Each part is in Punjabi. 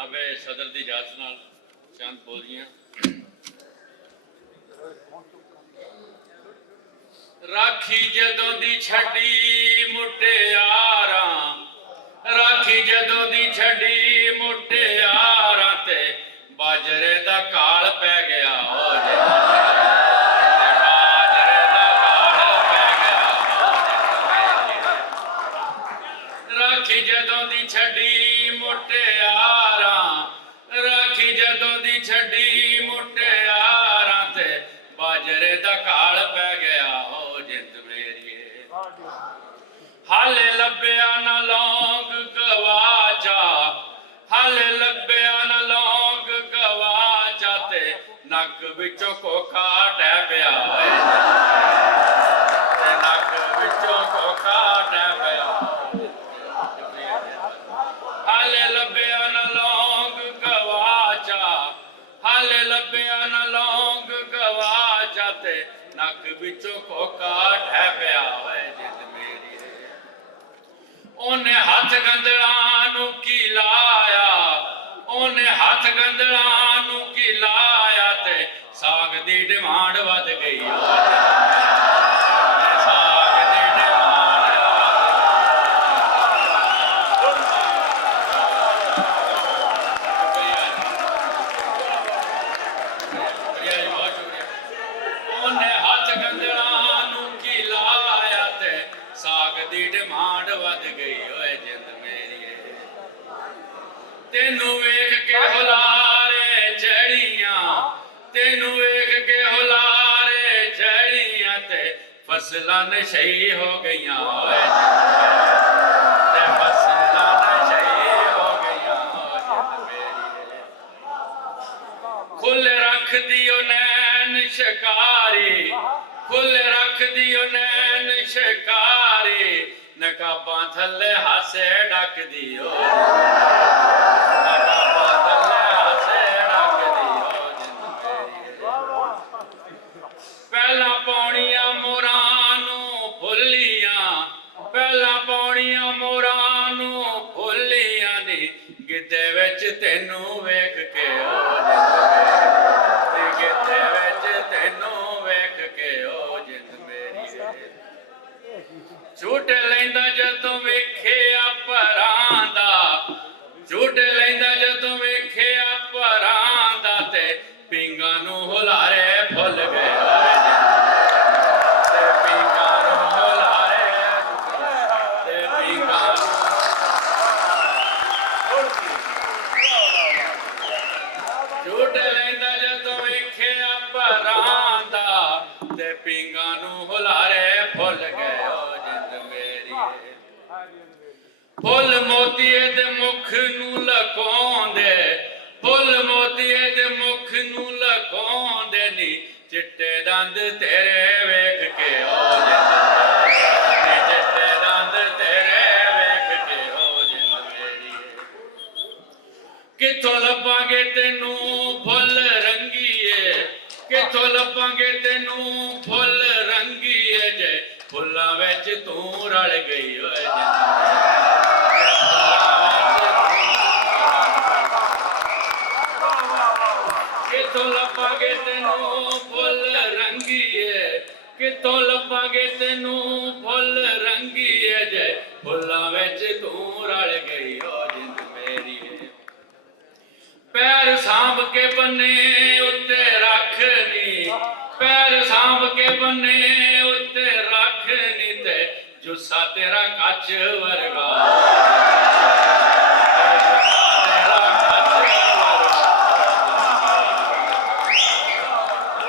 ਨਾਭੇ ਸਦਰ ਦੀ ਇਜਾਜ਼ਤ ਨਾਲ ਚੰਦ ਬੋਲੀਆਂ। ਰਾਖੀ ਜਦੋਂ ਦੀ ਛੱਡੀ ਮੁਟਿਆਰਾਂ, ਰਾਖੀ ਜਦੋਂ ਦੀ ਛੱਡੀ ਮੁਟਿਆਰਾਂ ਤੇ ਬਾਜਰੇ ਦਾ ਕਾਲ ਪੈ ਗਿਆ। ਬਾਜਰੇ ਦਾ ਕਾਲ ਪੈ ਗਿਆ। ਰਾਖੀ ਜਦੋਂ ਦੀ ਛੱਡੀ ਮੁਟਿਆਰਾਂ, ਰਾਖੀ ਜਦੋਂ ਦੀ ਛੱਡੀ ਮੁਟਿਆਰਾਂ ਤੇ ਬਾਜਰੇ ਦਾ ਕਾਲ ਪੈ ਗਿਆ। ਹਾਲੇ ਲੱਭਿਆ ਨਾ ਲੌਂਗ ਗਵਾਚਾ, ਹਾਲੇ ਲੱਭਿਆ ਨਾ ਲੌਂਗ ਗਵਾਚਾ ਤੇ ਨੱਕ ਵਿੱਚੋਂ ਕੋਕਾ ਟਹਿ ਪਿਆ। ਤੇ ਨੱਕ ਵਿੱਚੋਂ ਕੋਕਾ ਟਹਿ ਪਿਆ। ਹਾਲੇ ਲੱਭਿਆ ਨਾ ਲੌਂਗ ਗਵਾਚਾ, ਹਾਲੇ ਲੱਭਿਆ ਨਾ ਲੌਂਗ ਗਵਾਚਾ ਤੇ ਨੱਕ ਵਿੱਚੋਂ ਕੋਕਾ ਟਹਿ ਪਿਆ। ਉਹਨੇ ਹੱਥ ਗੰਦਲਾਂ ਨੂੰ ਕੀ ਲਾਇਆ, ਉਹਨੇ ਹੱਥ ਗੰਦਲਾਂ ਨੂੰ ਕੀ ਲਾਇਆ ਤੇ ਸਾਗ ਦੀ ਡਿਮਾਂਡ ਵੱਧ ਗਈ। ਸਾਗ ਦੀ ਡਿਮਾਂਡ ਉਹਨੇ ਹੱਥ ਗੰਦਲਾਂ ਨੂੰ ਕੀ ਲਾਇਆ ਤੇ ਸਾਗ ਦੀ ਡਿਮਾਂਡ ਵੱਧ ਗਈ। ਓਏ ਜਿੰਦ ਮੇਰੀਏ ਤੈਨੂੰ ਵੇਖ ਕੇ ਹੁਲਾਰੇ ਚੜੀਆਂ, ਤੈਨੂੰ ਵੇਖ ਕੇ ਹੁਲਾਰੇ ਚੜੀਆਂ ਤੇ ਫਸਲਾਂ ਨਸ਼ਈ ਹੋ ਗਈਆਂ। ਓਏ ਤੇ ਫਸਲਾਂ ਨਸ਼ਈ ਹੋ ਗਈਆਂ। ਜਿੰਦ ਮੇਰੀਏ ਖੁੱਲ ਰੱਖਦੀ ਓ ਨੈਣ ਸ਼ਿਕਾਰੀ, ਖੁੱਲ ਰੱਖਦੀ ਓ ਨੈਣ ਸ਼ਿਕਾਰੀ ਨਕਾਬਾਂ ਥੱਲੇ ਹਾਸੇ ਡੱਕਦੀ। ਓ ਨਕਾਬਾਂ ਥੱਲੇ ਹਾਸੇ ਡੱਕਦੀ। ਓ ਜਿੰਦ ਮੇਰੀਏ ਪਹਿਲਾਂ ਪੌਣੀਆਂ ਮੋਰਾਂ ਨੂੰ ਭੁੱਲੀਆਂ, ਪਹਿਲਾਂ ਪੌਣੀਆਂ ਮੋਰਾਂ ਨੂੰ ਭੁੱਲੀਆਂ ਨੀ ਗਿੱਧੇ ਵਿੱਚ ਤੈਨੂੰ ਵੇਖ ਕੇ। ਓ ਜਿੰਦ ਮੇਰੀਏ ਗਿੱਧੇ ਵਿੱਚ ਤੈਨੂੰ ਵੇਖ ਕੇ। ਓ ਜਿੰਦ ਮੇਰੀਏ ਝੂਟ ਲੈਂਦਾ ਜਦੋਂ ਵੇਖਿਆ ਪਰਾਂ ਦਾ, ਝੂਟ ਲੈਂਦਾ ਜਦੋਂ ਵੇਖਿਆ ਪਰਾਂ ਦਾ ਤੇ ਪਿੰਗਾਂ ਨੂੰ ਹੁਲਾਰੇ ਫੁੱਲ ਗਏ। ਤੇ ਪਿੰਗਾਂ ਨੂੰ ਹੁਲਾਰੇ ਤੇ ਪਿੰਗਾਂ ਝੂਟ ਲੈਂਦਾ ਜਦੋਂ ਵੇਖਿਆ ਪਰਾਂ ਦਾ ਤੇ ਪਿੰਗਾਂ ਨੂੰ ਹੁਲਾਰੇ ਫੁੱਲ ਗਏ। ਫੁੱਲ ਮੋਤੀਏ ਦੇ ਮੁਖ ਨੂੰ ਲਕਾਉਂਦੇ, ਫੁੱਲ ਮੋਤੀਏ ਦੇ ਮੁਖ ਨੂੰ ਲਕਾਉਂਦੇ ਨੀ ਚਿੱਟੇ ਦੰਦ ਤੇਰੇ ਵੇਖ ਕੇ। ਓ ਜਿੰਦ ਚਿੱਟੇ ਦੰਦ ਤੇਰੇ ਵੇਖ ਕੇ। ਓ ਜਿੰਦ ਮੇਰੀਏ ਕਿੱਥੋਂ ਲੱਭਾਂਗੇ ਤੈਨੂੰ ਫੁੱਲ ਰੰਗੀਏ, ਕਿੱਥੋਂ ਲੱਭਾਂਗੇ ਤੈਨੂੰ ਫੁੱਲ ਰੰਗੀਏ ਜੇ ਫੁੱਲਾਂ ਵਿੱਚ ਤੂੰ ਰਲ ਗਈ। ਓਏ ਕਿੱਥੋਂ ਲੱਭਾਂਗੇ ਤੈਨੂੰ ਫੁੱਲ ਰੰਗੀਏ, ਕਿੱਥੋਂ ਲੱਭਾਂਗੇ ਤੈਨੂੰ ਫੁੱਲ ਰੰਗੀਏ ਜੇ ਫੁੱਲਾਂ ਵਿੱਚ ਤੂੰ ਰਲ ਗਈ। ਓ ਜਿੰਦ ਮੇਰੀਏ ਪੈਰ ਸਾਂਭ ਕੇ ਬੰਨੇ ਉੱਤੇ ਰੱਖ ਨੀ, ਪੈਰ ਸਾਂਭ ਕੇ ਬੰਨੇ ਉੱਤੇ ਰੱਖ ਨੀ ਤੇ ਜੁੱਸਾ ਤੇਰਾ ਕੱਚ ਵਰਗਾ।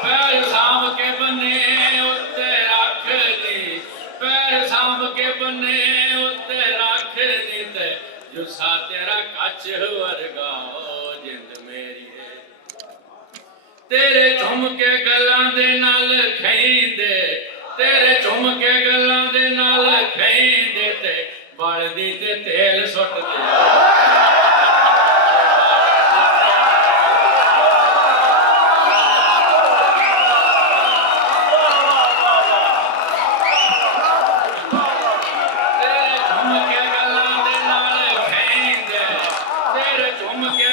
ਪੈਰ ਸਾਂਭ ਕੇ ਬੰਨੇ ਉੱਤੇ ਰੱਖ ਨੀ, ਪੈਰ ਸਾਂਭ ਕੇ ਬੰਨੇ ਉੱਤੇ ਰੱਖ ਨੀ ਤੇ ਜੁੱਸਾ ਤੇਰਾ ਕੱਚ ਵਰਗਾ। ਓ ਜਿੰਦ ਮੇਰੀਏ ਤੇਰੇ ਝੁਮਕੇ ਗੱਲਾਂ ਦੇ ਨਾਲ ਖੈਂਦੇ, ਤੇਰੇ ਝੁਮਕੇ ਗੱਲਾਂ ਦੇ ਨਾਲ ਖੈਂਦੇ ਤੇ ਬਲਦੀ ਤੇ ਤੇਲ ਸੁੱਟਦੇ। ਤੇਰੇ ਝੁਮਕੇ ਗੱਲਾਂ ਦੇ ਨਾਲ ਖੈਂਦੇ, ਤੇਰੇ ਝੁਮਕੇ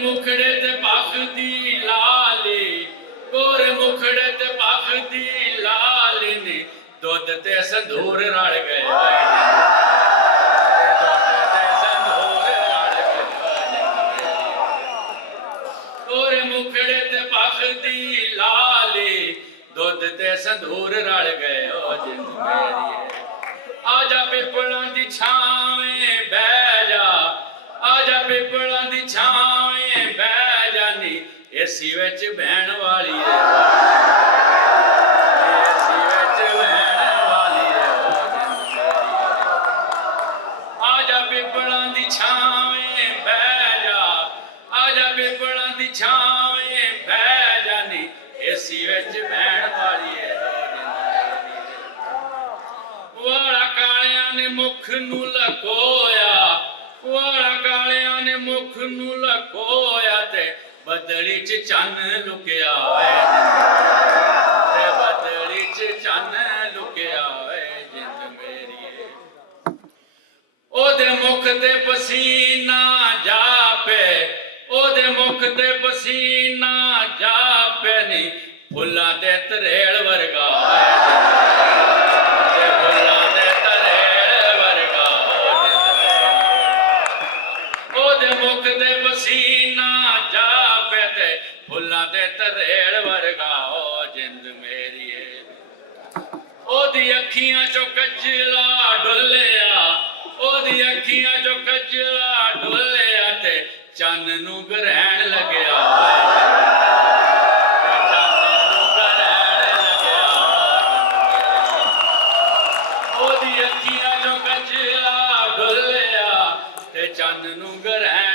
ਮੁਖੜੇ ਤੇ ਭਖ ਦੀ ਲਾਲੀ, ਗੋਰੇ ਮੁਖੜੇ ਤੇ ਭਖ ਦੀ ਲਾਲੀ ਨੀ, ਦੁੱਧ ਤੇ ਸੰਧੂਰ ਰਲ ਗਏ ਗੋਰੇ ਮੁਖੜੇ ਤੇ ਭਖ ਦੀ ਲਾਲੀ, ਦੁੱਧ ਤੇ ਸੰਧੂਰ ਰਲ ਗਏ ਓ ਜਿੰਦ ਮੇਰੀਏ। ਆਜਾ ਪਿੱਪਲਾਂ ਦੀ ਛਾਵੇਂ ਬਹਿ ਜਾ, ਆਜਾ ਪਿੱਪਲਾਂ ਦੀ ਛਾਵੇਂ ਬਹਿ ਜਾ ਨੀ, ਏਸੀ ਵਿੱਚ ਬਹਿਣ ਵਾਲੀ ਏ, ਏਸੀ ਵਿੱਚ ਬਹਿਣ ਵਾਲੀ ਏ ਓ ਜਿੰਦ ਮੇਰੀਏ। ਆਜਾ ਪਿੱਪਲਾਂ ਦੀ ਛਾਵੇਂ ਬਹਿ ਜਾ, ਆਜਾ ਪਿੱਪਲਾਂ ਦੀ ਛਾਵੇਂ ਬਹਿ ਜਾ ਨੀ, ਏਸੀ ਵਿੱਚ ਬਹਿਣ ਵਾਲੀ ਏ ਓ ਜਿੰਦ ਮੇਰੀਏ। ਵਾਲਾ ਕਾਲਿਆਂ ਨੇ ਮੁਖ ਨੂੰ ਲਕੋਇਆ, ਵਾਲਾ ਕਾਲਿਆਂ ਨੇ ਮੁਖ ਨੂੰ ਲਕੋਇਆ, ਤੇ ਬਦਲੀ ਚ ਚੰਨ ਲੁਕਿਆ ਏ, ਤੇ ਬਦਲੀ ਚ ਚੰਨ ਲੁਕਿਆ ਏ ਜਿੰਦ ਮੇਰੀਏ। ਉਹਦੇ ਮੁਖ ਤੇ ਪਸੀਨਾ ਜਾਪੇ, ਉਹਦੇ ਮੁਖ ਤੇ ਪਸੀਨਾ ਜਾਪੇ ਨੀ, ਫੁੱਲਾਂ ਤੇ ਤਰੇਲ ਵਰਗਾ ਏ ਤੇ ਫੁੱਲਾਂ ਤੇ ਤਰੇਲ ਵਰਗਾ ਓ ਜਿੰਦ ਮੇਰੀਏ। ਉਹਦੇ ਮੁਖ ਤੇ ਪਸੀਨਾ ਜਾਪੇ, ਤੇ ਫੁੱਲਾਂ ਤੇ ਤਰੇਲ ਵਰਗਾ ਓ ਜਿੰਦ ਮੇਰੀਏ। ਉਹਦੀ ਅੱਖੀਆਂ ਚੋਂ ਕਜਲਾ ਡੁੱਲਿਆ, ਉਹਦੀ ਅੱਖੀਆਂ ਚੋਂ ਕਜਲਾ ਡੁੱਲਿਆ, ਤੇ ਚੰਨ ਨੂੰ ਗ੍ਰਹਿਣ ਲੱਗਿਆ ਤੇ ਚੰਨ ਨੂੰ ਗ੍ਰਹਿਣ ਲੱਗਿਆ। ਉਹਦੀ ਅੱਖੀਆਂ ਚੋਂ ਕਜਲਾ ਡੁੱਲਿਆ, ਤੇ ਚੰਨ ਨੂੰ ਗ੍ਰਹਿਣ